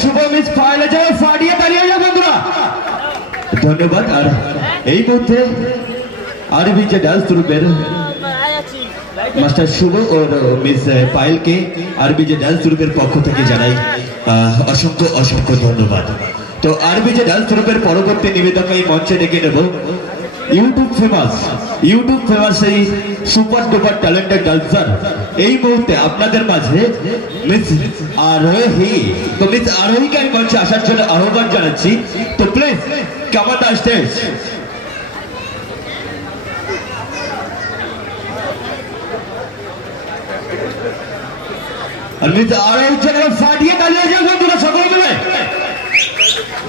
শুভ miss ফাইলে যাবে ফাটিয়ে যাও বন্ধুরা। ধন্যবাদ, আর এই মুহূর্তে আরবি যে ডান্স গ্রুপের মাস্টার শুভ ও মিস পায়েলকে আরবি যে ডান্স গ্রুপের পক্ষ থেকে জানাই অসংখ্য অসংখ্য ধন্যবাদ। তো আরবি যে ডান্স গ্রুপের পরবর্তী নিবেদক এই মঞ্চে ডেকে নেব। ইউটিউব ফেমাস ইউটিউব ফেমাস এই সুপার ডুপার ট্যালেন্টেড ডান্সার। এই মুহূর্তে আপনাদের মাঝে মিস আরোহী। তো মিস আরোহীকে আমি মঞ্চে আসার জন্য আহ্বান জানাচ্ছি। তো প্লিজ দা স্টেজ আর মিস জন্য ফাটিয়ে দাঁড়িয়ে যাও বন্ধুরা সকল মিলে।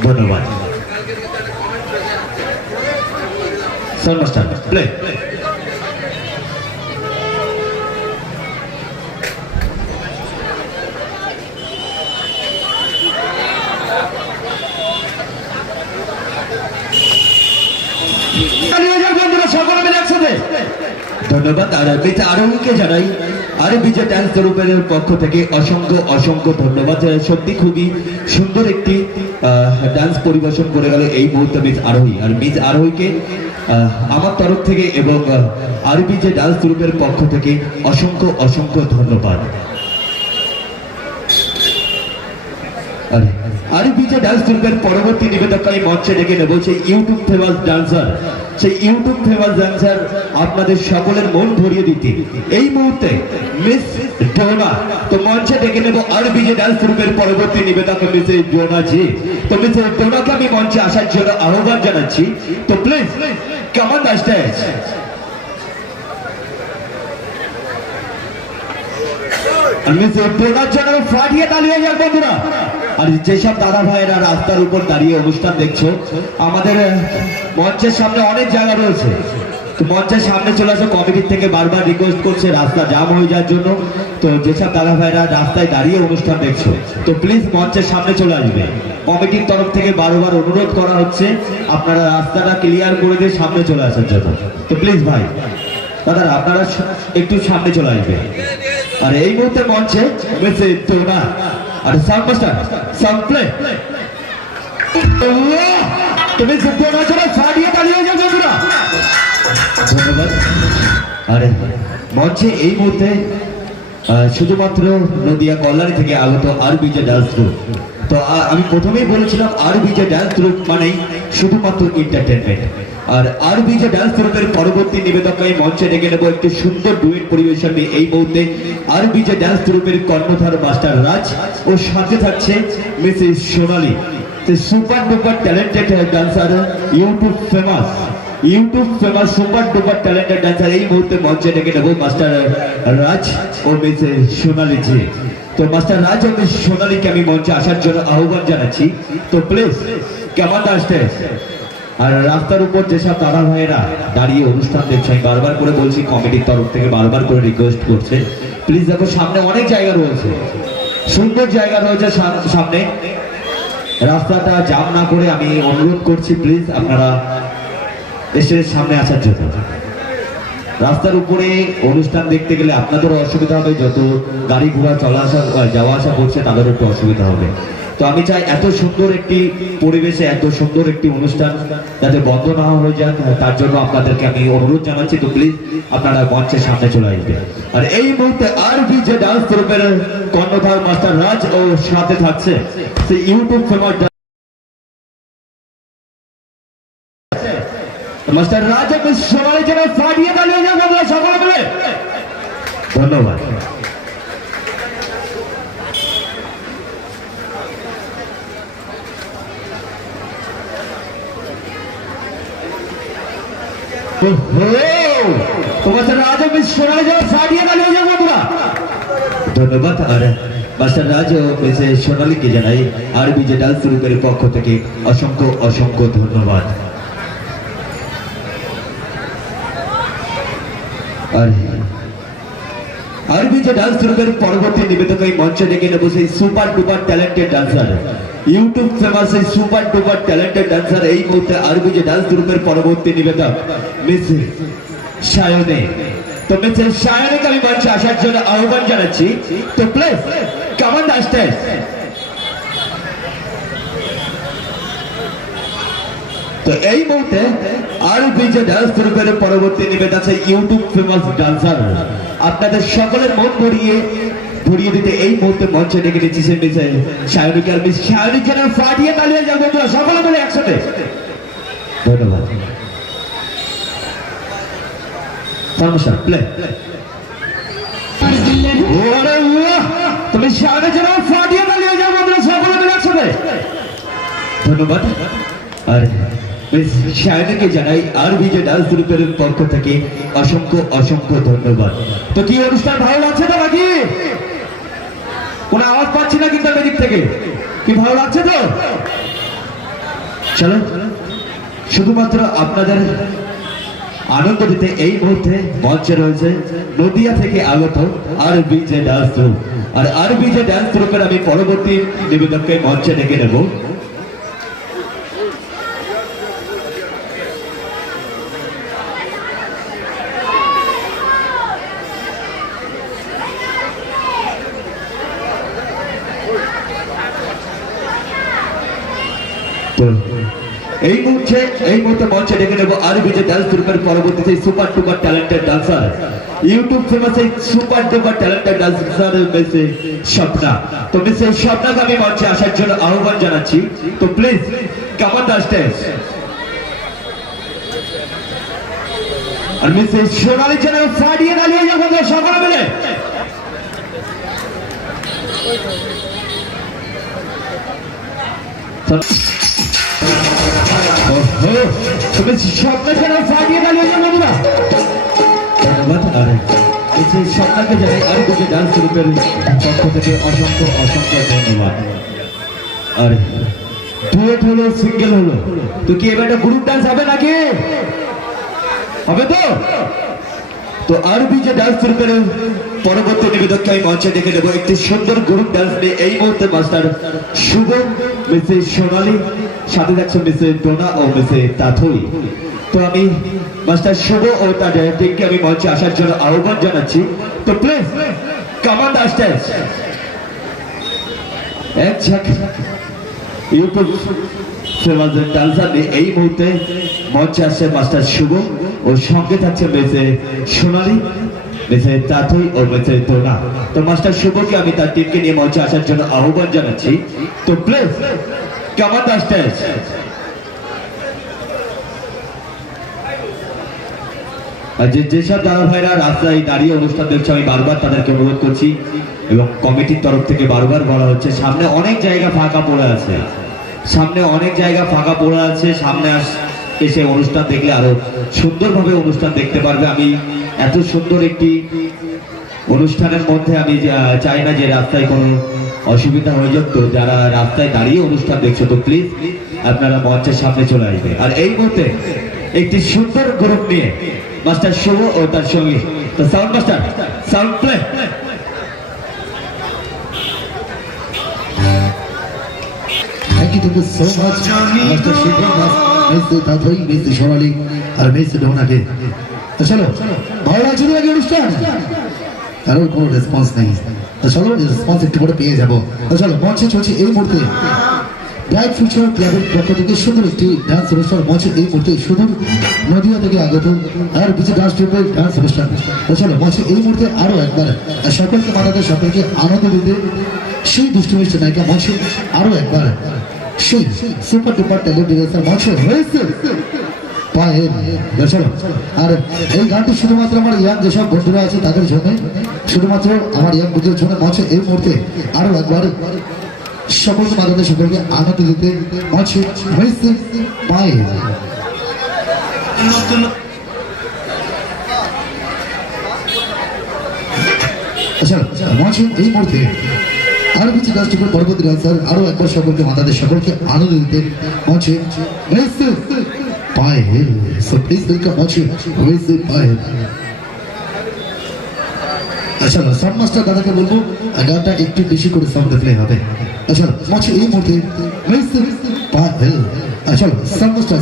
ধন্যবাদ। Sound master, play. চালিয়ে যাও বন্ধুরা, সকলে মিলে একসাথে। ধন্যবাদ। আর মিতা আরোহীকে জানাই, আর বিজয় ডান্স গ্রুপের পক্ষ থেকে অসংখ্য অসংখ্য ধন্যবাদ সত্যি খুবই সুন্দর একটি ডান্স পরিবেশন করে গেল এই মুহূর্তে মিস আরোহী। আর মিস আরোহীকে আমার তরফ থেকে এবং আরবি যে ডান্স গ্রুপের পক্ষ থেকে অসংখ্য অসংখ্য ধন্যবাদ। আরে যে ডান্স গ্রুপের পরবর্তী নিবেদক আমি মঞ্চে ডেকে নেব সেই ইউটিউব ফেমাস ডান্সার সেই ইউটিউব ফেমাস আপনাদের সকলের মন দিতে। এই মুহূর্তে মিস ডোনা, তো মঞ্চে ডেকে নেব ডান্স গ্রুপের পরবর্তী নিবেদক মিস ডোনা জি। তো মিস ডোনাকে আমি মঞ্চে আসার জন্য আহ্বান জানাচ্ছি। তো প্লিজ ডোনার জন্য ফাটিয়ে দাঁড়িয়ে যাক বন্ধুরা। আর যেসব দাদা ভাইয়েরা রাস্তার উপর দাঁড়িয়ে অনুষ্ঠান দেখছ, আমাদের মঞ্চের সামনে অনেক জায়গা রয়েছে। তো মঞ্চের সামনে চলে আসো কমিটির থেকে বারবার রিকোয়েস্ট করছে, রাস্তা জাম হয়ে যাওয়ার জন্য। তো যেসব দাদা ভাইরা রাস্তায় দাঁড়িয়ে অনুষ্ঠান দেখছ, তো প্লিজ মঞ্চের সামনে চলে আসবে। কমিটির তরফ থেকে বারবার অনুরোধ করা হচ্ছে, আপনারা রাস্তাটা ক্লিয়ার করে দিয়ে সামনে চলে আসার জন্য। তো প্লিজ ভাই, দাদা, আপনারা একটু সামনে চলে আসবে। আর এই মুহূর্তে মঞ্চে মেসে তোনা আর সাউন্ড মাস্টার সাউন্ড প্লে তুমি তোনা চলে ফাটিয়ে দাঁড়িয়ে যাও বন্ধুরা আরে মঞ্চে এই মুহূর্তে শুধুমাত্র নদিয়া কল্যাণী থেকে আগত আর বিজে ডান্স গ্রুপ তো আমি প্রথমেই বলেছিলাম আর বিজে ডান্স গ্রুপ মানেই শুধুমাত্র এন্টারটেনমেন্ট আর আর বিজে ডান্স গ্রুপের পরবর্তী নিবেদক এই মঞ্চে ডেকে নেব একটি সুন্দর ডুয়েট পরিবেশন এই মুহূর্তে। আর বিজে ডান্স গ্রুপের কর্ণধার মাস্টার রাজ ও সাথে থাকছে Mrs Sonali. Super duper talented dancer YouTube famous YouTube famous super duper talented dancer এই মুহূর্তে মঞ্চে ডেকে নেব মাস্টার রাজ ও মিস সোনালি জি। তো মাস্টার রাজ ও মিস সোনালীকে আমি মঞ্চে আসার জন্য আহ্বান জানাচ্ছি। তো প্লিজ কেমন আসতে আর রাস্তার উপর যেসব দাদা ভাইয়েরা দাঁড়িয়ে অনুষ্ঠান দেখছে আমি বারবার করে বলছি, কমিটির তরফ থেকে বারবার করে রিকোয়েস্ট করছে। প্লিজ দেখো, সামনে অনেক জায়গা রয়েছে। সুন্দর জায়গা রয়েছে সামনে। রাস্তাটা জাম না করে আমি অনুরোধ করছি প্লিজ আপনারা স্টেজের সামনে আসার জন্য। রাস্তার উপরে অনুষ্ঠান দেখতে গেলে আপনাদেরও অসুবিধা হবে, যত গাড়ি ঘোড়া চলা আসা, যাওয়া আসা করছে, তাদেরও একটু অসুবিধা হবে। তো আমি চাই এত সুন্দর একটি পরিবেশে, এত সুন্দর একটি অনুষ্ঠান যাতে বন্ধ না হয়ে যাক। তার জন্য আপনাদেরকে আমি অনুরোধ জানাচ্ছি, তো প্লিজ আপনারা মঞ্চের সামনে চলে আসবেন। আর এই মুহূর্তে আর বি যে ডান্স গ্রুপের কর্ণধার মাস্টার রাজ ও সাথে থাকছে সেই ইউটিউব ফেমাস মাস্টার রাজ, আপনি সবাই যেন ফাটিয়ে দাঁড়িয়ে বন্ধুরা, সকলে ধন্যবাদ। তোমার সাথে রাজ ধন্যবাদ আর মাস্টার রাজ এসে সোনালীকে জানাই আর বিজে ডান্স গ্রুপের পক্ষ থেকে অসংখ্য অসংখ্য ধন্যবাদ। আর আরবি যে ডান্স গ্রুপের পরবর্তী নিবেদক এই মঞ্চে ডেকে নেব সেই super duper talented dancer YouTube famous এই সুপার ডুপার ট্যালেন্টেড ডান্সার এই মুহূর্তে আরবি যে ডান্স গ্রুপের পরবর্তী নিবেদক মিস সায়নে তো মিস সায়নেকে আমি মঞ্চে আসার জন্য আহ্বান জানাচ্ছি। তো প্লিজ কামান আসতে তো এই মুহূর্তে আর বিজে ডান্স গ্রুপের পরবর্তী নিবেদন আছে ইউটিউব ফেমাস ডান্সার আপনাদের সকলের মন ভরিয়ে ভরিয়ে দিতে এই মুহূর্তে মঞ্চে ডেকে নিচ্ছি সে মিসে শায়নিক আর মিস যেন ফাটিয়ে তালিয়ে বন্ধুরা, সকলে মিলে একসাথে। ধন্যবাদ। সমস্যা প্লে! তুমি শায়নিক যেন ফাটিয়ে তালিয়ে বন্ধুরা, সকলে মিলে একসাথে। ধন্যবাদ। আর শায়নাকে জানাই ডান্স গ্রুপের পক্ষ থেকে অসংখ্য অসংখ্য ধন্যবাদ। তো কি অনুষ্ঠান ভালো লাগছে তো নাকি? আওয়াজ পাচ্ছি না কিন্তু থেকে। কি ভালো লাগছে তো? চলো, শুধুমাত্র আপনাদের আনন্দ দিতে এই মুহূর্তে মঞ্চে রয়েছে নদিয়া থেকে আগত আর বিজে ডান্স গ্রুপ। আর আর বিজে ডান্স গ্রুপের আমি পরবর্তী নিবেদককে মঞ্চে ডেকে নেব। এই মুহূর্তে এই মুহূর্তে মঞ্চে ডেকে নেব আর বিজয় ডান্স গ্রুপের পরবর্তীতে super duper talented dancer YouTube famous এই super duper talented dancer Mrs Swapna. তো মেসে স্বপ্নাকে আমি মঞ্চে আসার জন্য আহ্বান জানাচ্ছি। তো please come on the stage R Mrs Sonali channel ফাটিয়ে দাঁড়িয়ে যাব সকলে মিলে। ওহো, তুমি স্বপ্ন চ্যানেল ফাটিয়ে দাঁড়িয়ে যাব বন্ধুরা ধন্যবাদ আর এই যে স্বপ্নকে জানাই আর দুটি ডান্স গ্রুপের পক্ষ থেকে অসংখ্য অসংখ্য ধন্যবাদ। আর ডুয়েট হলো সিঙ্গেল হলো। তো কি এবার একটা গ্রুপ ডান্স হবে নাকি? হবে তো? তো আরবি যে ডান্স গ্রুপের পরবর্তী নিবেদককে আমি মঞ্চে ডেকে নেব। একটি সুন্দর গ্রুপ ডান্স নিয়ে এই মুহূর্তে মাস্টার শুভ মিসে সোনালী, সাথে থাকছে মিসে ডোনা ও মিসে তাথই তো আমি মাস্টার শুভ ও তার টিমকে আমি মঞ্চে আসার জন্য আহ্বান জানাচ্ছি। তো প্লিজ কামান ডাস্টার্স এক ঝাঁক। ইউটিউব ডান্সার নিয়ে এই মুহূর্তে মঞ্চে আসছে মাস্টার শুভ ও সঙ্গে থাকছে মেসে সোনালী, মেসে ও মেসে তোনা তো মাস্টার শুভকে আমি তার টিমকে নিয়ে মঞ্চে আসার জন্য আহ্বান জানাচ্ছি। তো প্লিজ যে যেসব দাদা ভাইরা রাস্তায় দাঁড়িয়ে অনুষ্ঠান দেখছে, আমি বারবার তাদেরকে অনুরোধ করছি এবং কমিটির তরফ থেকে বারবার বলা হচ্ছে, সামনে অনেক জায়গা ফাঁকা পড়ে আছে। সামনে অনেক জায়গা ফাঁকা পড়ে আছে। সামনে এসে অনুষ্ঠান দেখলে আরও সুন্দরভাবে অনুষ্ঠান দেখতে পারবে। আমি এত সুন্দর একটি অনুষ্ঠানের মধ্যে আমি চাই না যে রাস্তায় কোনো অসুবিধা হয়ে যেত যারা রাস্তায় দাঁড়িয়ে অনুষ্ঠান দেখছ, তো প্লিজ আপনারা মঞ্চের সামনে চলে আসবে। আর এই মুহূর্তে একটি সুন্দর গ্রুপ নিয়ে মাস্টার শুভ ও তার সঙ্গী। তো সাউন্ড মাস্টার সাউন্ড প্লে কারোর রেসপন্স নেই। চলো রেসপন্স একটু করে পেয়ে যাব। চলো, মঞ্চে চলছে এই মুহূর্তে। ব্রাইট ফিউচার ক্লাবের পক্ষ থেকে সুন্দর একটি ডান্স অনুষ্ঠান। মঞ্চে এই মুহূর্তে নদিয়া থেকে আগত আর কিছু ডান্স ট্রিপের ডান্স অনুষ্ঠান। চলো, মঞ্চে এই মুহূর্তে আরও একবার সকলকে মাতাতে সকলকে আনন্দ দিতে। সেই দুষ্টু মিষ্টি নায়িকা মঞ্চে আরও একবার সেই সুপার ডুপার টেলিভিশন মঞ্চে হয়েছে পায়ের চলো আর এই গানটি শুধুমাত্র আমার ইয়াং যেসব বন্ধুরা আছে তাদের জন্য, শুধুমাত্র আমার ইয়াং বন্ধুদের জন্য মঞ্চে এই মুহূর্তে আরও একবার সকলকে মাতাতে সকলকে আনন্দ দিতে মঞ্চে হয়েছে পায়ের। আচ্ছা মঞ্চে এই মুহূর্তে আরও কিছু রাষ্ট্রপুর পরবর্তী ডান্সার আরও একবার সকলকে, মাতাদের সকলকে আনন্দ দিতে পায়েল আচ্ছা বেশি করে আচ্ছা আচ্ছা মাস্টার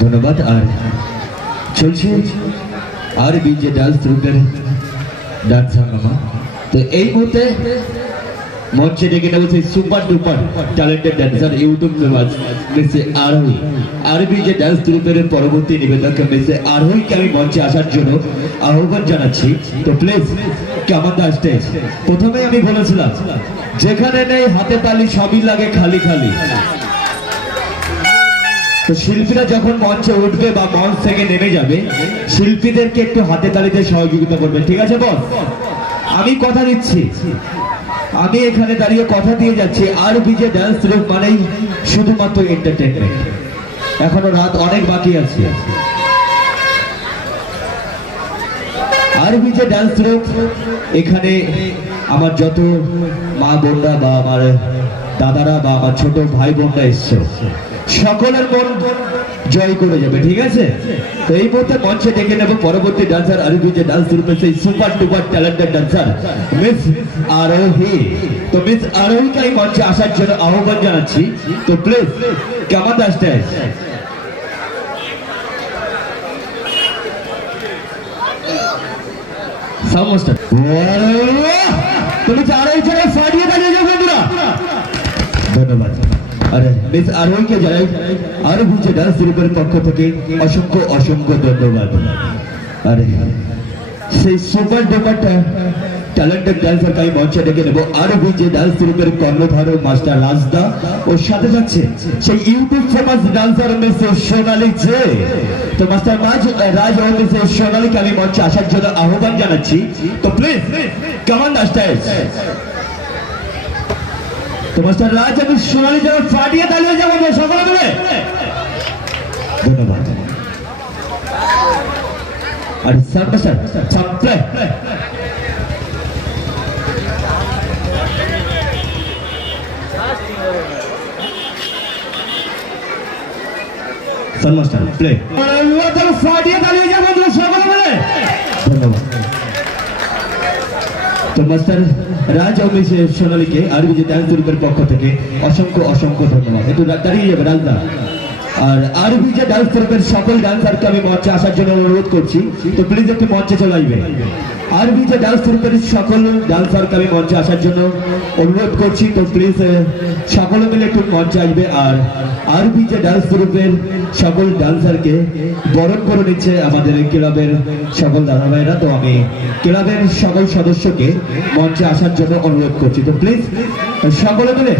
ধন্যবাদ, আর চলছে। আর বিজে ডান্স হাঙ্গামা তো এই মুহূর্তে মঞ্চে ডেকে নেব সেই super duper talented dancer YouTube famous miss Arohi RB যে গ্রুপের পরবর্তী মিসে আরোহীকে আমি মঞ্চে আসার জন্য আহ্বান জানাচ্ছি। তো প্লিজ কেমন স্টেজ প্রথমে আমি বলেছিলাম, যেখানে নেই হাতে তালি, সবই লাগে খালি খালি। তো শিল্পীরা যখন মঞ্চে উঠবে বা মঞ্চ থেকে নেমে যাবে, শিল্পীদেরকে একটু হাতে তালিতে সহযোগিতা করবে ঠিক আছে বল আমি কথা দিচ্ছি। আমি এখানে দাঁড়িয়ে কথা দিয়ে যাচ্ছি। আর বিজে ডান্স গ্রুপ মানেই শুধুমাত্র এন্টারটেনমেন্ট এখনও রাত অনেক বাকি আছে। আর বিজে ডান্স গ্রুপ এখানে আমার যত মা বোনরা বা আমার দাদারা বা আমার ছোট ভাই বোনরা এসছে। সকলের মন জয় করে যাবে, ঠিক আছে? তো এই মুহূর্তে মঞ্চে ডেকে নেব পরবর্তী ডান্সার আরবি যে ডান্স গ্রুপের সেই super duper talented dancer miss Arohi. তো মিস আরোহীকে এই মঞ্চে আসার জন্য আহ্বান জানাচ্ছি। তো প্লিজ কেমন আসতে সমস্ত তুমি চারো ইচ্ছা ফাটিয়ে দাঁড়িয়ে যাও বন্ধুরা ধন্যবাদ আরে মিস আরও ডান্স গ্রুপের পক্ষ থেকে অসংখ্য অসংখ্য ধন্যবাদ। সেই সুপার ট্যালেন্টেড ডান্সার মঞ্চে ডেকে নেব। আরও ডান্স গ্রুপের কর্ণধারক মাস্টার রাজদা। ওর সাথে যাচ্ছে সেই YouTube famous dancer miss Sonali যে তো মাস্টার রাজ রাজ ও মিস সোনালিকে আমি মঞ্চে আসার জন্য আহ্বান জানাচ্ছি। তো প্লিজ কেমন স্টাইল তো মাস্টার রাজ আমি সোনালি যেন ফাটিয়ে দাঁড়িয়ে যাব আমরা সকলে মিলে। ধন্যবাদ। আর sir sir supply sir master play ফাটিয়ে দাঁড়িয়ে যাব আমরা সকলে মিলে। ধন্যবাদ। তো মাস্টার রাজ অমিশ সোনালীকে আরবি ডান্স গ্রুপের পক্ষ থেকে অসংখ্য অসংখ্য ধন্যবাদ। একটু দাঁড়িয়ে যাবে রাজদা আর আরবি যে ডান্স গ্রুপের সকল ডান্সারকে আমি মঞ্চে আসার জন্য অনুরোধ করছি। তো প্লিজ একটু মঞ্চে চলে আসবে। আরবি যে ডান্স গ্রুপের সকল ডান্সারকে আমি মঞ্চে আসার জন্য অনুরোধ করছি। তো প্লিজ সকলে মিলে একটু মঞ্চে আসবে। আর আরবি যে ডান্স গ্রুপের সকল ডান্সারকে বরণ করে নিচ্ছে আমাদের ক্লাবের সকল দাদা ভাইরা তো আমি ক্লাবের সকল সদস্যকে মঞ্চে আসার জন্য অনুরোধ করছি। তো প্লিজ সকলে মিলে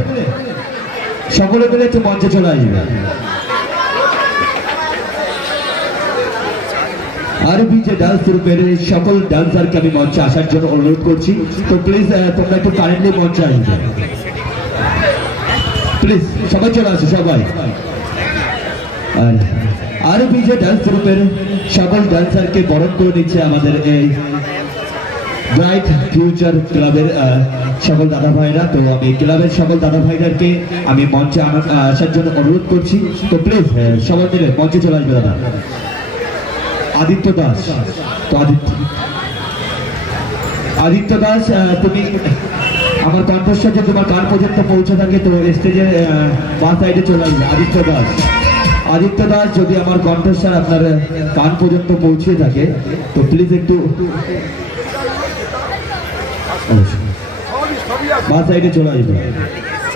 সকলে মিলে একটু মঞ্চে চলে আসবে। আরবি যে ডান্স গ্রুপের সকল ডান্সারকে আমি মঞ্চে আসার জন্য অনুরোধ করছি। তো প্লিজ তোমরা একটু কারেন্টলি মঞ্চে আসবে। প্লিজ সবাই চলে আসো, সবাই। আর আরবি যে ডান্স গ্রুপের সকল ডান্সারকে বরণ করে নিচ্ছে আমাদের এই ব্রাইট ফিউচার ক্লাবের সকল দাদা ভাইরা তো আমি ক্লাবের সকল দাদা ভাইদেরকে আমি মঞ্চে আসার জন্য অনুরোধ করছি। তো প্লিজ সবাই মিলে মঞ্চে চলে আসবে, দাদা। আদিত্য দাস। তো আদিত্য। আদিত্য দাস তুমি আমার কণ্ঠস্বর যে তোমার কান পর্যন্ত পৌঁছে থাকে, তো স্টেজে বা সাইডে চলে আসবে। আদিত্য দাস। আদিত্য দাস, যদি আমার কণ্ঠস্বর আপনার কান পর্যন্ত পৌঁছে থাকে, তো প্লিজ একটু বা সাইডে চলে আসবে।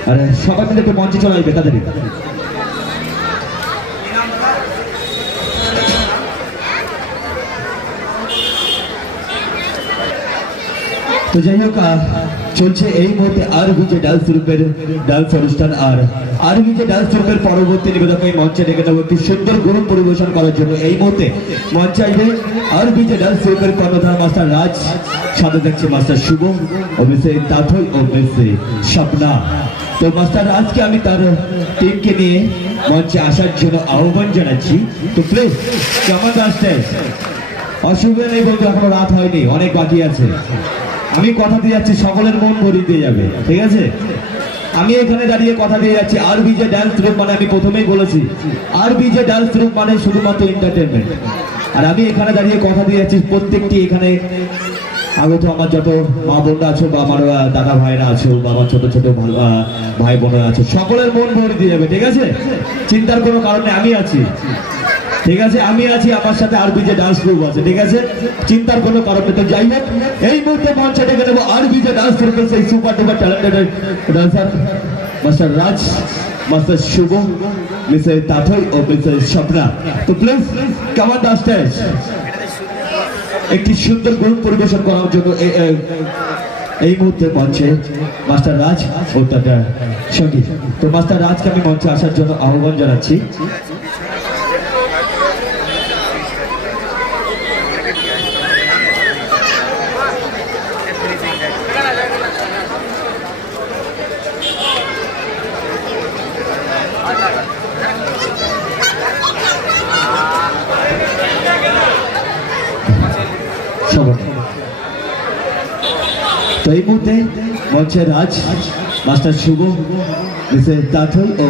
আর সবাই মিলে একটু মঞ্চে চলে আসবে তাদের তো যাই হোক চলছে এই মুহূর্তে আরবি যে ডান্স গ্রুপের ডান্স অনুষ্ঠান আর আরবি যে ডান্স গ্রুপের পরবর্তী নিবেদক এই মঞ্চে ডেকে নেব একটি সুন্দর গ্রুপ পরিবেশন করার জন্য। এই মুহূর্তে মঞ্চে আসবে আরবি যে ডান্স গ্রুপের কর্ণধার মাস্টার রাজ, সাথে দেখছে মাস্টার শুভ ও তাথই ও মিসে স্বপ্না। তো মাস্টার রাজকে আমি তার টিমকে নিয়ে মঞ্চে আসার জন্য আহ্বান জানাচ্ছি। তো প্লিজ কেমন আসতে অসুবিধা নেই বলতে এখনও রাত হয়নি, অনেক বাকি আছে। আমি কথা দিয়ে যাচ্ছি, সকলের মন দিয়ে যাবে, ঠিক আছে? আমি এখানে দাঁড়িয়ে কথা দিয়ে যাচ্ছি আর বিজে ডান্স গ্রুপ মানে আমি প্রথমেই বলেছি আর বিজে ডান্স গ্রুপ মানে শুধুমাত্র এন্টারটেনমেন্ট আর আমি এখানে দাঁড়িয়ে কথা দিয়ে যাচ্ছি, প্রত্যেকটি এখানে আগত আমার যত মা বোনরা আছো বা আমার দাদা ভাইরা আছো, বা আমার ছোট ছোট ভাই বোনেরা আছো, সকলের মন ভরে দিয়ে যাবে, ঠিক আছে? চিন্তার কোনো কারণে আমি আছি। ঠিক আছে? আমি আছি, আমার সাথে আরবি যে ডান্স গ্রুপ আছে, ঠিক আছে? চিন্তার কোনো কারণ নেই। তো যাই হোক, এই মুহূর্তে মঞ্চে ডেকে দেবো আরবি যে ডান্স গ্রুপ সেই super duper talented dancer master Raj master Shubho Mrs Tathoi ও মিসেস স্বপ্না তো প্লিজ কামান দ্য স্টেজ একটি সুন্দর গ্রুপ পরিবেশন করার জন্য এই মুহূর্তে মঞ্চে মাস্টার রাজ ও টাটা সংগীত তো মাস্টার রাজকে আমি মঞ্চে আসার জন্য আহ্বান জানাচ্ছি সবাই তো এই মুহূর্তে মঞ্চে রাজ মাস্টার শুভ, মিসেস তাথই ও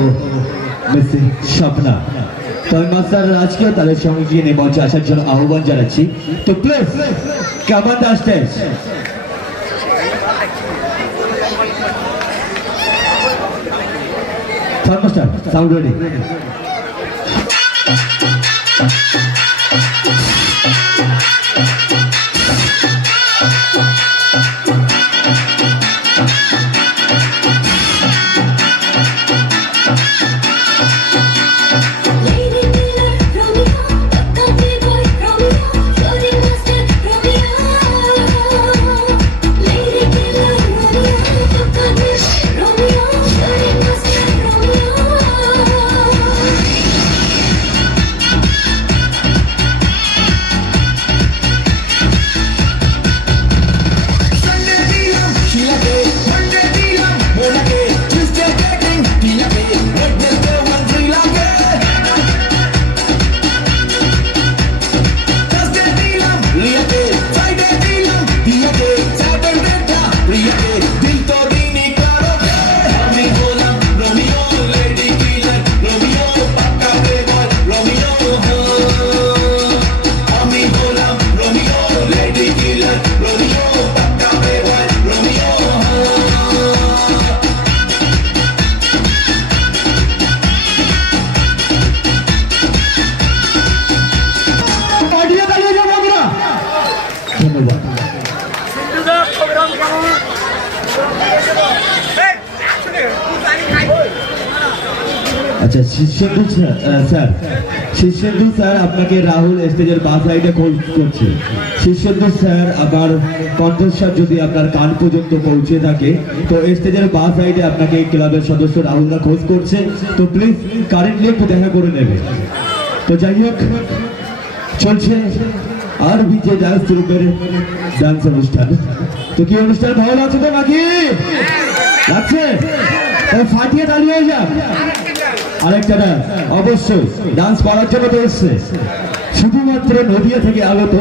মিসেস স্বপ্না। তো আমি মাস্টার রাজকেও তাদের সঙ্গে নিয়ে মঞ্চে আসার জন্য আহ্বান জানাচ্ছি। তো প্লিজ কেমন মাস্টার সাউন্ড রেডি আচ্ছা শীর্ষেন্দু স্যার শীর্ষেন্দু স্যার। আপনাকে রাহুল স্টেজের বা সাইডে খোঁজ করছে। শীর্ষেন্দু স্যার, আমার কণ্ঠস্বর যদি আপনার কান পর্যন্ত পৌঁছে থাকে, তো স্টেজের বা সাইডে আপনাকে ক্লাবের সদস্য রাহুলরা খোঁজ করছে। তো প্লিজ কারেন্টলি একটু দেখা করে নেবে। তো যাই হোক, চলছে আর বিজে ডান্স গ্রুপের ডান্স অনুষ্ঠান। তো কি অনুষ্ঠান, ভালো লাগছে তো নাকি? লাগছে? ফাটিয়ে দাঁড়িয়ে যাক আরেকটা ডান্স অবশ্যই ডান্স করার জন্য তো এসছে। শুধুমাত্র নদিয়া থেকে আগত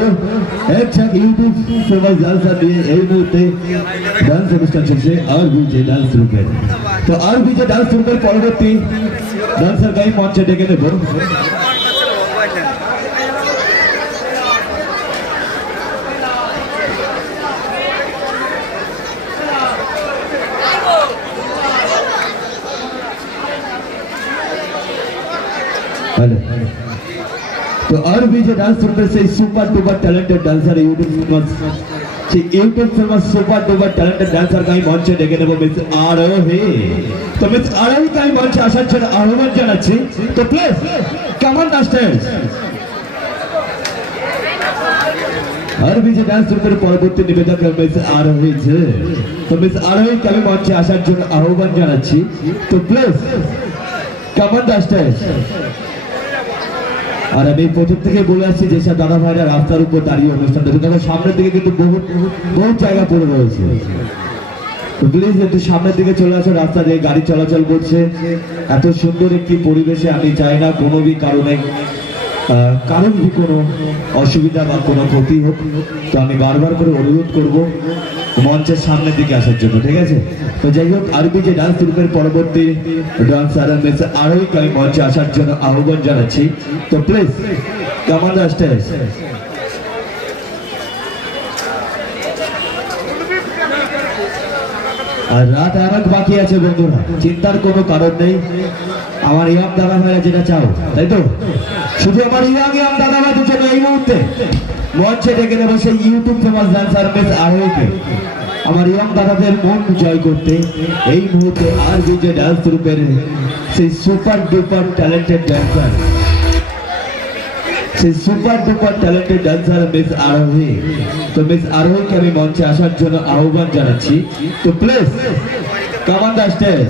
এক ইউটিউব ফেমাস ডান্সার নিয়ে এই মুহূর্তে ডান্স অনুষ্ঠান চলছে আর বিজে ডান্স গ্রুপের তো আর বিজে ডান্স গ্রুপের পরবর্তী ডান্সার গাই মঞ্চে ডেকে নেব। তো আর भी जो डांस ग्रुप से super duper talented dancer YouTube famous সেই YouTube famous super duper talented dancer guy মঞ্চে ডেকে নেবো মিস আরোহে তো মিস আরোহি গাই মঞ্চে আসার জন্য আহ্বান জানাচ্ছি তো প্লিজ কেমন ডান্স আর বিজে ডান্স গ্রুপের পরবর্তী নিবেদক মিস আরোহী যে তো মিস আরোহীকে আমি মঞ্চে আসার জন্য আহ্বান জানাচ্ছি তো প্লিজ কেমন ডান্স আর আমি প্রথম থেকে বলে আসছি যে সব দাদা ভাইরা রাস্তার উপর দাঁড়িয়ে অনুষ্ঠান দেখে দেখো সামনের দিকে কিন্তু বহু বহু জায়গা পড়ে রয়েছে। প্লিজ একটু সামনের দিকে চলে আসো, রাস্তা দিয়ে গাড়ি চলাচল করছে। এত সুন্দর একটি পরিবেশে আমি চাই না কোনো কারণে কারণ কোনো অসুবিধা বা কোনো ক্ষতি হোক। তো আমি বারবার করে অনুরোধ করব মঞ্চের সামনের দিকে আসার জন্য, ঠিক আছে? তো যাই হোক, আরবি যে ডান্স গ্রুপের পরবর্তী ডান্স আর আরোই আমি মঞ্চে আসার জন্য আহ্বান জানাচ্ছি। তো প্লিজ আসতে আর রাত অনেক বাকি আছে বন্ধুরা, চিন্তার কোনো কারণ নেই। আমার ইয়াম দাদা ভাইরা যেটা চাও, তাই তো? শুধু আমার ইয়াং ইয়াং দাদাভাইদের জন্য এই মুহূর্তে। মঞ্চে ডেকে নেব সেই ইউটিউব ফেমাস ডান্সার মিস আরোহীকে আমার ইয়াং দাদাদের মন জয় করতে এই মুহূর্তে আর বিজে ডান্স গ্রুপের সেই সুপার ডুপার ট্যালেন্টেড ডান্সার সেই super duper talented dancer miss Arohi তো মিস আরোহীকে আমি মঞ্চে আসার জন্য আহ্বান জানাচ্ছি। তো please come on the stage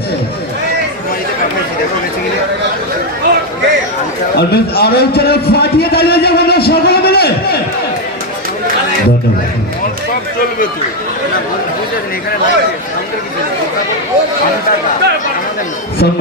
R miss Arohi channel ফাটিয়ে দাঁড়িয়ে যাবেন সকলে। ধন্যবাদ